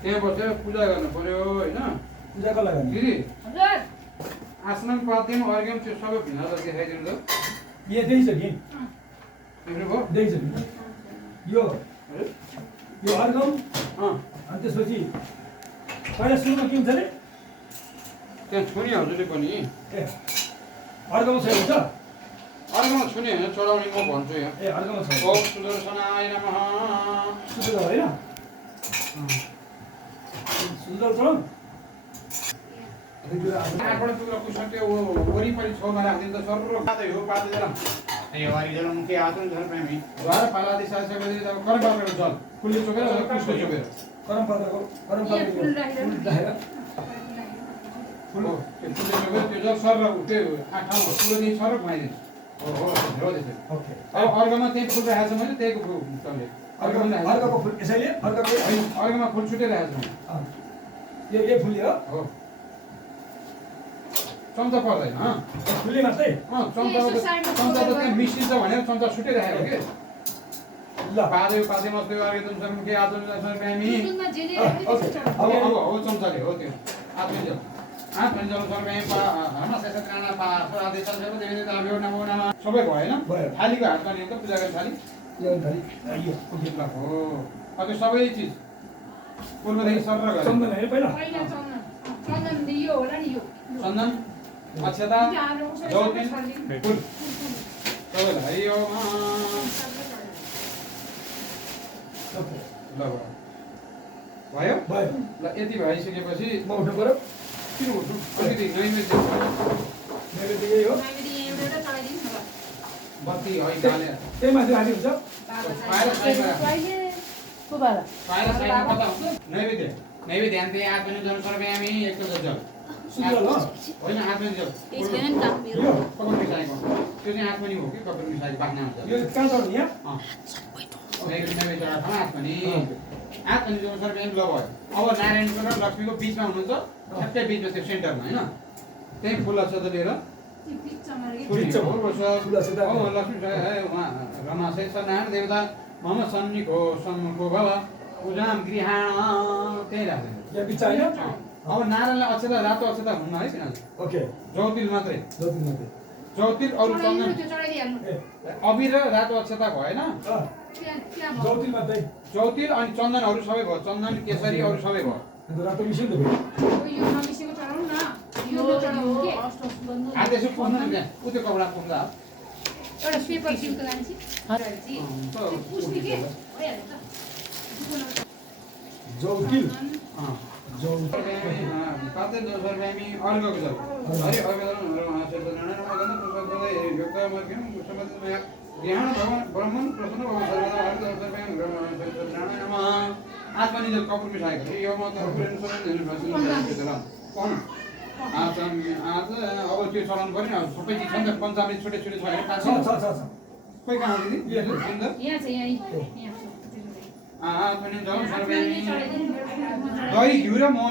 त्यहाँ बसेर पूजा गर्नु पर्यो होइन पूजाको लागि दिदी हजुर आसनम पाद्यम अर्घ्यम त्यो सबै भिन्नता देखाइदिनु त यो देखिन्छ कि देख्नुभयो देखिन्छ कि यो अर्घम अँ अनि त्यसपछि पहिला सुरुमा के हुन्छ अरे त्यहाँ छुने हजुरले पनि ए अर्घमा छ हुन्छ अर्घमा छुने होइन चढाउने म भन्छु यहाँ ए अर्घमा छ ओम सुदर्शनाय नमः सुन्दर होइन सुन्दर छ आठवटा टुक्रा पुष्प त्यो वरिपरि छेउमा राखिदिनु त सर्व पातै हो पातै जलम यो हरिजलम मुखे आतुन झर प्रेमी द्वार पालादि शासकले अब कर्म पात्रको जल फुलले चोकेर पुष्प चोकेर करम पात्रको फुल राखेर फुल त्यो फुलले चोकेर त्यो जल सर त्यो ठाउँमा पुरो दिन सर घुमाइदिनु हो हो त्यसै ओके अब अर्घमा त्यही फुल राखेको छु मैले त्यहीको फुल चल्ले अर्घको फुल यसैले अर्घको अर्घमा फुल छुटिरहेको छु यो फुल हो चम्चा पर्दैन फुल्ली मात्रै चम्चा त त्यहाँ मिसिन्छ भनेर चम्चा छुटिरहेको के ल पादे पादे मस्ते अर्घ तुम सब के आदम प्रेमी अब हो चम्चाले हो त्यो आत्मजल आत्मजल सर्वे हर्म शेषत्राणा पा आदि सर्व देवी देवता नमो नमः सबै भयो हैन थालीको हातमा लिएर पूजा गर्ने थाली यो थाली यो जिल्ला हो अब सबै चीज पूर्वदेखि सर गरे चन्दन हेर पहिला चन्दन दियो होला नि यो चन्दन अक्षता ज्योति फुल सबैलाई हरि ओम ओके ल भयो भयो ल यति भइसकेपछि म उठ्नु पर्यो किन उठ्नु अलिकति नैवेद्य मेरो त यही हो बत्ती है गाले त्यही माथि राखी हुन्छ पाएर साइडमा कुबाला पाएर साइडमा कता हुन्छ नैवेद्य नैवेद्य ध्यानले आत्मनि जन सर्वयामी एक त जल सुन्दर हो होइन आत्मनि जल यो कपाल मिसाएको त्यो चाहिँ आत्मनि हो कि कपाल मिसाएको बाख्ना हुन्छ यो कहाँ छ यहाँ नैवेद्य ठाउँमा आत्मनि आत्मनि जन सर्वयामी ल भयो अब नारायणको र लक्ष्मीको बिचमा हुनुहुन्छ ठ्याक्कै बिचमा त्यो सेन्टरमा होइन त्यही फुल अक्षत लिएर रमा शेषनारायण देवता मम सन्निको सम्मुखो भव पूजाम गृहाण त्यही राख्दैन यहाँ बिच होइन अब नारायणलाई अक्षता रातो अक्षता हुन्न है किन ओके ज्योतिल मात्रै जति मात्रै ज्योतिल अरू चन्दन अबिर र रातो अक्षता भएन जौतिल मात्रै ज्योतिल अनि चन्दन अरू सबै भयो चन्दन केसरी अरू सबै भयो अन्त रातो मिसिन त भयो त्यसो पुग्नु नि त्यहाँ उ त्यो कपडा पुग्दा एउटा पेपर सिल्क लान्छ जौतिल पाते दोसर हामी अर्घको जल हरि ज्ञान भगवान ब्रह्मन प्रसन्न भगवान सर्वदा हरि दोसर हामी आत्मनि जल कपुर मिठाएको यो म त पुरेन सबै कोन आज अब त्यो चलाउनु पर्यो नि सबै चिज छ नि त पञ्चामृत छुटे छुटे छ भने पाँच कोही कहाँ दिदी यहाँ छ यहाँ आत्मनि जल सर्वै दही घिउ र मह